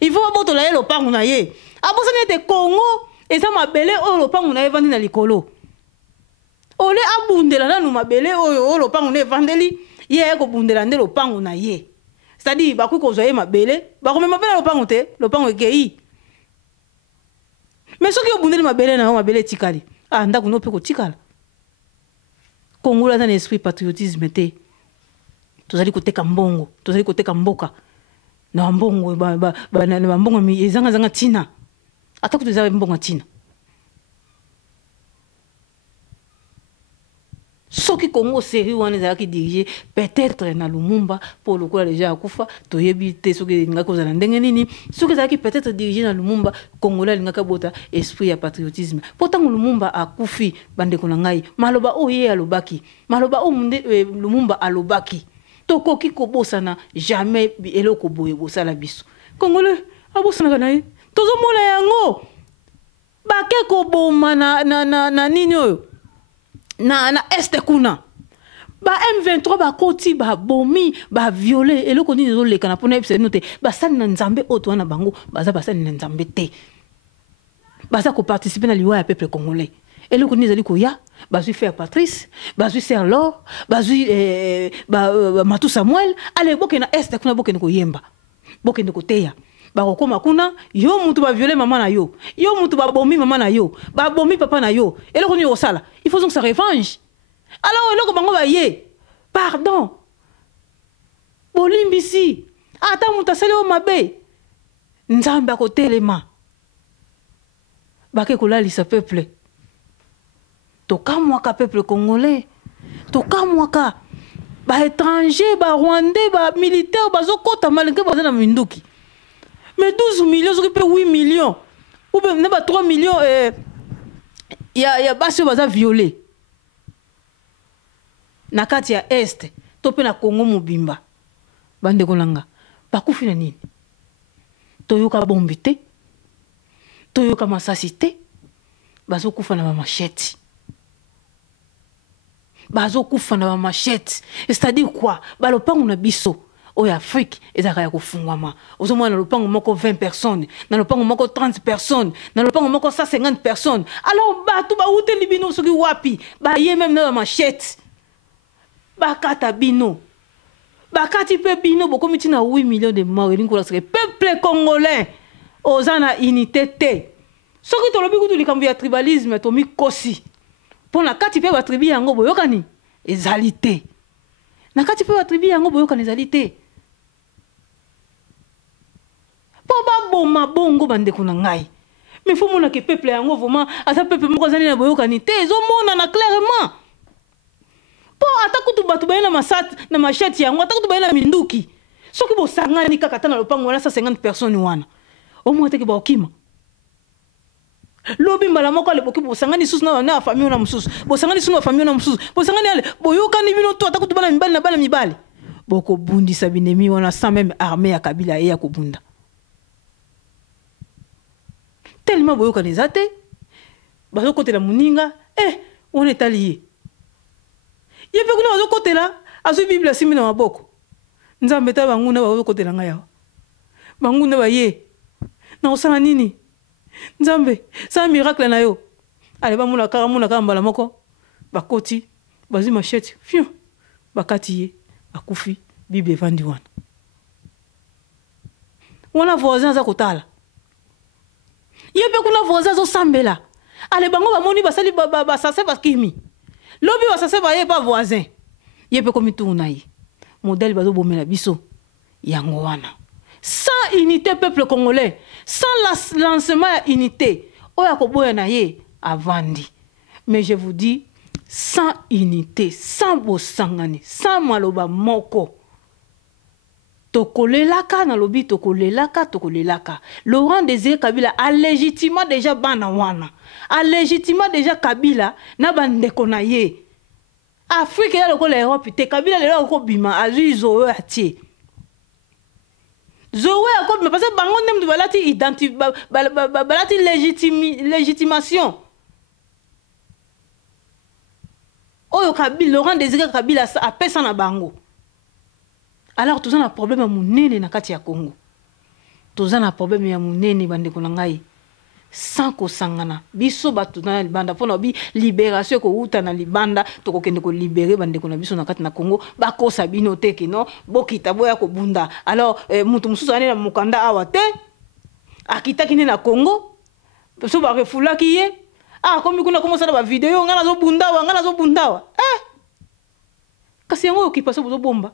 il faut baboto lié le pango na yé. Abo ça n'était Congo et ça m'a belé o le pango na yé vandeli na likolo. Ole abundela na nous m'a belé o le pango na vandeli. ye ko bundela nde lopango na ye. C'est-à-dire ba ku ko zoye mabele, ba ko mema pena lopango te, lopango ekei. Mais soki obundeli mabele na mabele tikali. Ah ndako no pe ko tikala. Congo la dans l'esprit patriotisme te. Tozali koteka mbongo, tozali koteka mboka. Na mbongo ba mbongo mi ezanga zanga tina. Atako tozali mbongo tina. Soki Congo sérieux wana ezalaki dirigé peut-être na Lumumba pour le coup déjà akufa toyebi te soki ngaka kozala ndenge nini soki ezalaki peut-être dirigé na Lumumba Congolais ngaka bota esprit ya patriotisme pourtant Lumumba akufi bandeko na ngai maloba oye alobaki maloba o munde Lumumba alobaki tokoki kobosana jamais eloko boye bosala biso Congolais abosana na ye tozomona yango bake koboma na nini oyo na este kuna ba M23 ba koti ba bomi ba violer eloko nini zo leka na pona ebise note ba sali na nzambe oto na bango baza basali na nzambe te baza ko participer na liwa ya peuple congolais eloko nini zali ko ya bazui faire Patrice bazui ser Laure bazui Matou Samuel ale boke na este kuna boke ko yemba boke ko teya ba kokoma kuna yo mutu ba violer maman na yo mutu ba bomi maman na yo ba bomi papa na yo eloko ni osala il faut donc sa revanche alors eloko bango ba ye pardon bolimbisi ata mutu asali o mabe nzambe akotelema bake kolalisa peuple tokamwaka peuple congolais tokamwaka ba étranger ba rwandais ba militaire bazokota malgré bazana minduki. Mais 12 millions, ça peut 8 millions. Ou même 3 millions, il y a basse baza violé. Nakati ya Est, tope na Congo mobimba. Bande kolanga. Bakufi na nini? Toyoka bombite. Toyoka masasite. Bazo kufa na machette. Bazo kufa na machette. C'est-à-dire quoi? Balopango na biso. Au Afrique, ils ont kufungwama. Au moins, dans le pango moko 20 personnes, dans le pango moko 30 personnes, dans le pango moko 150 personnes. Alors, bah, tout ba oute libino soki wapi, bah yé même dans la machette. Bah kata bino, bah kati pe bino, boko miti na 8 millions de morts. Peuple congolais, ozana unité te. Soki to lobi kutu likambi ya tribalisme, to mi kosi. Pour la kati pe ba tribi yango boyokani, ezalité. Na kati pe ba tribi yango boyokani ezalité. Pas bon bongo bande kuna ngai mais faut mona que peuple yango vraiment asa peuple moko zani na boyokani te zo mona na clairement po atakutu batu bayina masat na machette yango atakutu bayina minduki soki bo sangani kaka tana lopango wana 150 personnes wana au moins te ke ba okima lobi mbala moko ale boki bo sangani susu na famille na mususu bo sangani susu na famille na mususu bo sangani ale boyokani bino to atakutu bana mibali na bana mibali boko bundi sabinemi wana sans même armée ya Kabila e ya kobunda tellement boyo kanezate bazo côté la muninga on est allié yepe kuna bazo côté là azu bible simi na maboko nzambe ta banguna bazo côté la ngaya banguna ba ye na osana nini nzambe sa miracle na yo ale ba muna kaka mbala moko bakoti bazi machette fiu bakati ye akufi bible vandi wana voisin za kotala yepe kuna voisin zo sambela ale bango ba moni basali ba sase bakimi lobi ba sase ba ye pas voisin yepe komi tuna yi modèle bazo bomela biso yango wana sans unité peuple congolais sans lancement ya unité oya koboya na ye avandi mais je vous dis sans unité sans bosangani sans maloba moko tokolelaka na lobi tokolelaka Laurent Désiré Kabila a légitimement déjà bana wana a légitimement déjà Kabila na bandeko na ye Afrique ya lokola Europe te Kabila lelo ko bima azui zoe atie zoe ko bima parce que bango ndem balati légitimation oyo Kabila Laurent Désiré Kabila a pesa na bango. Alors tous un problème à munene na kati ya Congo. Tous un problème ya munene bande ko ngai. sans kosangana biso batu na libanda pona bi libération ko uta na libanda to ko kende ko libérer bande ko na biso na kati na Congo ba ko sabino te ke no bokita boya ko bunda alors mutu mususu ane na mukanda awa te akita kine na Congo so ba refula kiye komi kuna commencer na ba vidéo ngana zo bundawa kasi yango occupation bozo bomba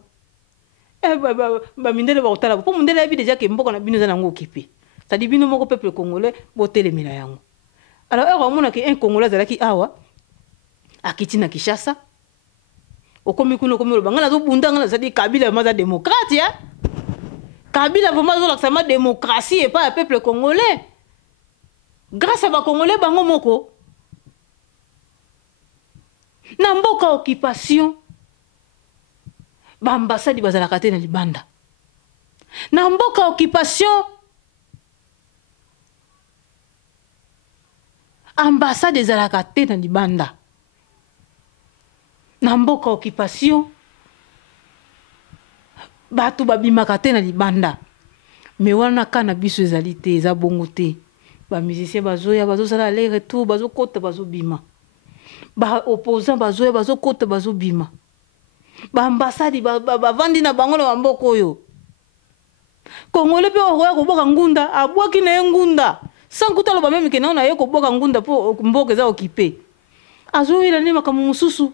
ba mindele ba otala po mindele bi déjà ke mboko na bino za nango occupé. Ça dit bien mon peuple congolais boté les milayango. Alors on a un Congolais qui awa akiti na Kinshasa. Okomi kuno komi lo bangana zo bunda ngana ça dit Kabila maza démocrate ya. Kabila vraiment zo la démocratie et pas un peuple congolais. Grâce à ba Congolais bango moko. Na mboka occupation. Ba ambassade bazala kate na libanda. Na mboka occupation ambassade des alakate na libanda. Na mboka occupation batu babimaka te na libanda. Me wana kana biso ezali te eza bongo te. Ba musicien bazoya bazosala aller retour bazokota bazobima. Ba opposant bazoya bazokota bazobima. Ba ambassade bavandi na bango na mboka oyo. Congolais pe okoya koboka ngunda abwaki na ngunda. Sans que tu aies même que nous n'ayons pas beaucoup ngunda pour mboka za occupé. Azo ila ni makamu mususu.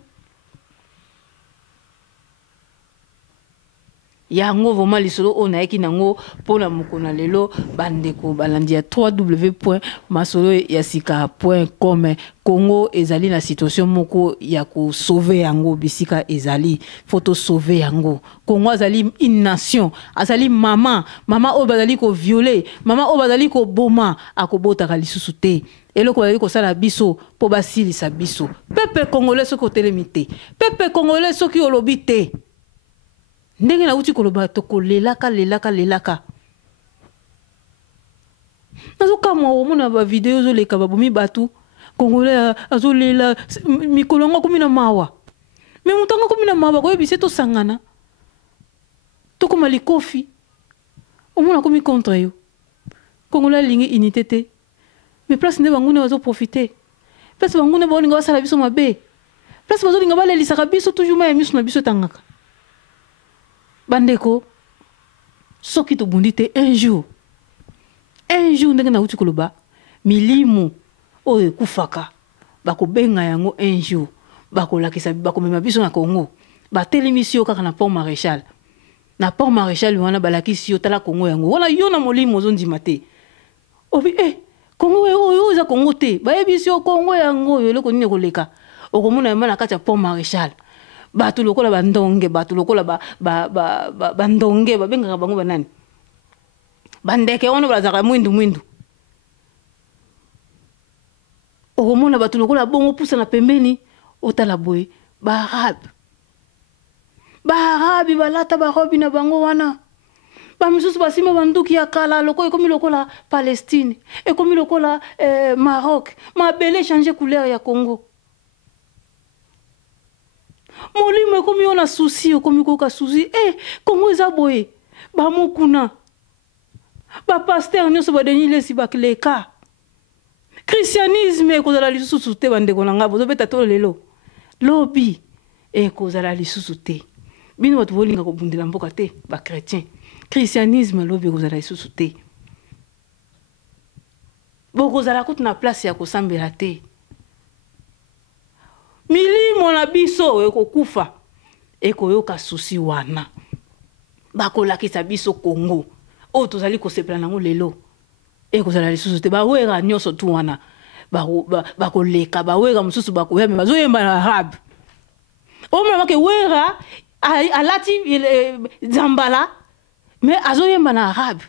Yango vraiment lisolo ona eki nango pona mukona lelo bandeko balandia www.masolo-yasika.com. Congo ezali na situation moko ya ko sauver yango bisika ezali photo sauver yango. Congo azali une nation, azali mama o bazali ko violer, mama o bazali ko boma akobota ka lisusu te. Eloko bazali ko sala biso po basilisa biso. Peuple congolais soko telemite. Peuple congolais soki olobi te. Ndenge na uti koloba toko lelaka. Nazo kama omona ba vidéo zo leka babomi batu Congolais azo lela mikolongo komi na mawa. Me mutanga komi na mawa ko yebise to sangana. To koma likofi. Omona komi contre yo. Congolais lingi unité te. Me place nde bangune bazo profiter. Place bangune ba olinga basala biso mabe. Place bazo linga balelisa biso toujours ma miso na biso tangaka. Bandeko, soki to bundite un jour ndenge na uti koloba milimu oyo kufaka bako benga yango un jour bako lakisa bako mema biso na Congo ba télémission kaka na Port Maréchal wana balakisi yo tala Congo yango wana yo na molimo zondima te obi Congo oyo za Congo te ba yebisi yo Congo yango yo leko nini koleka okomona yamba na kati ya Port Maréchal. Batu lokola bandonge batu lokola bandonge babenga bango banani bandeke ono bazaka mwindu okomona batu lokola bongo pusa na pembeni otala boye Barabi balata barobi na bango wana ba misusu basima banduki ya kala loko ekomi lokola Palestine ekomi lokola Maroc mabele changer couleur ya Congo. Molimo komi ona souci komi koka souci Congo eza boye ba mokuna ba pasteur nyonso ba denile si bakleka christianisme kozala lisusu te bandeko na ngabo zo beta to lelo lobi kozala lisusu te bino batu bolinga ko bundela mboka te ba chrétien christianisme lobi kozala lisusu te bokozala kutu na place ya kosambela te. Milimo na biso ekokufa ekoyoka susi wana bakolakisa biso Congo o tozali kosepela nango lelo ekozala lisusu te bawera nyonso tu wana bakoleka bawera mususu bakoya me bazoyemba na arabe omona ke wera alati zambala mais azoyemba na arabe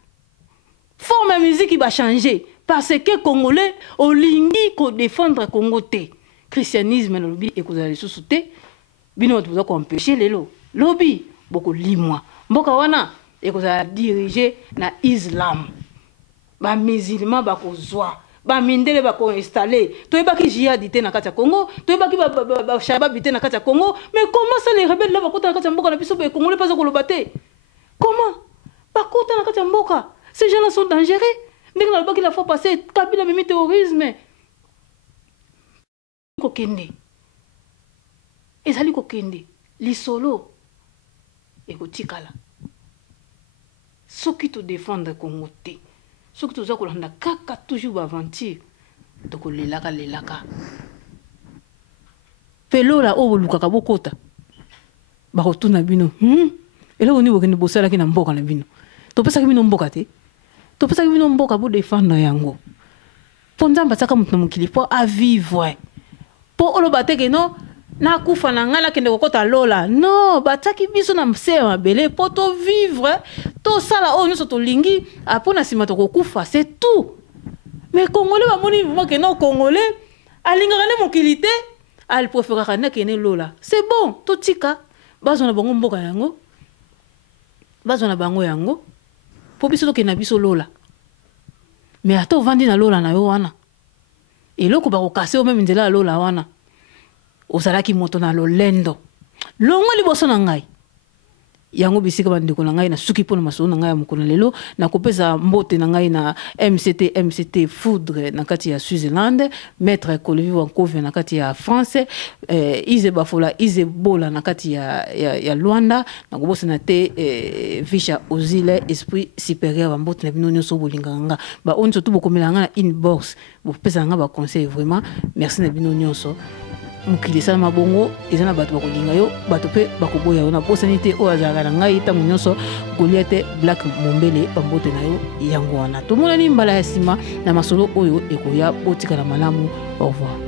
forme musique ba changer parce que Congolais olingi ko défendre Congo te. Christianisme na lobi ekozala lisusu te bino tuza ko empêcher lelo lobi boko limwa mboka wana ekozala diriger na Islam ba musulman bakozwa ba mindele bako installer to ebaki jihad te na kati ya Congo to ebaki ba shabab te na kati ya Congo mais comment ça les rebelles là bakota na kati ya mboka na biso ba Congolais pas ko lobate comment bakota na kati ya mboka ces gens là sont dangereux ndenge nalobaki la fois passée Kabila memi terrorisme kokende ezali kokende lisolo ekotikala soki to défendre Congo te soki toza kolanda kaka toujours baventure tokolelaka lelaka pelo la o bolukaka bokota bakotuna bino eloko ni bokende bosalaki na mboka na bino topesaki bino mboka te topesaki bino mboka bo défendre yango po nzambe ataka moto na mokili po avivre po oloba teke no nakufa na ngai nakende kokota lola no bataki biso na mse ya mabele po to vivre tosala oyo nyonso tolingi apo na nsima tokokufa c'est tout mais congolais bamoni vraiment ke no congolais alingaka nde mokili te alipréféraka nde akende lola c'est bon totika bazwa na bango mboka yango bazwa na bango yango po biso tokende na biso lola mais ata ovandi na lola na yo wana eloko bakokase yo meme nzela ya lola wana ozalaki moto na lolendo longo liboso na ngai yango bisika bandeko na ngai na suki pona masolo na ngai ya mokolo lelo na kopesa mbote na ngai na MCT Foudre na kati ya Switzerland, Maître Kolovi Wankove na kati ya France, Ize Bafola Ize Bola na kati ya Luanda na kobosa na te Visha Ozile esprit supérieur wa mbote na bino nyonso bolinganga ba onzo tu bokomela nga na inbox bopesa nga ba conseil vraiment merci na bino nyonso mukili sana mabongo ezana bato bakolinga yo bato pe bakoboya yo na posani te o azaka na ngai tango nyonso Goliath Black Mombele pambote na yo yango wana tomona ni mbala ya sima na masolo oyo ekoya botika na malamu au revoir.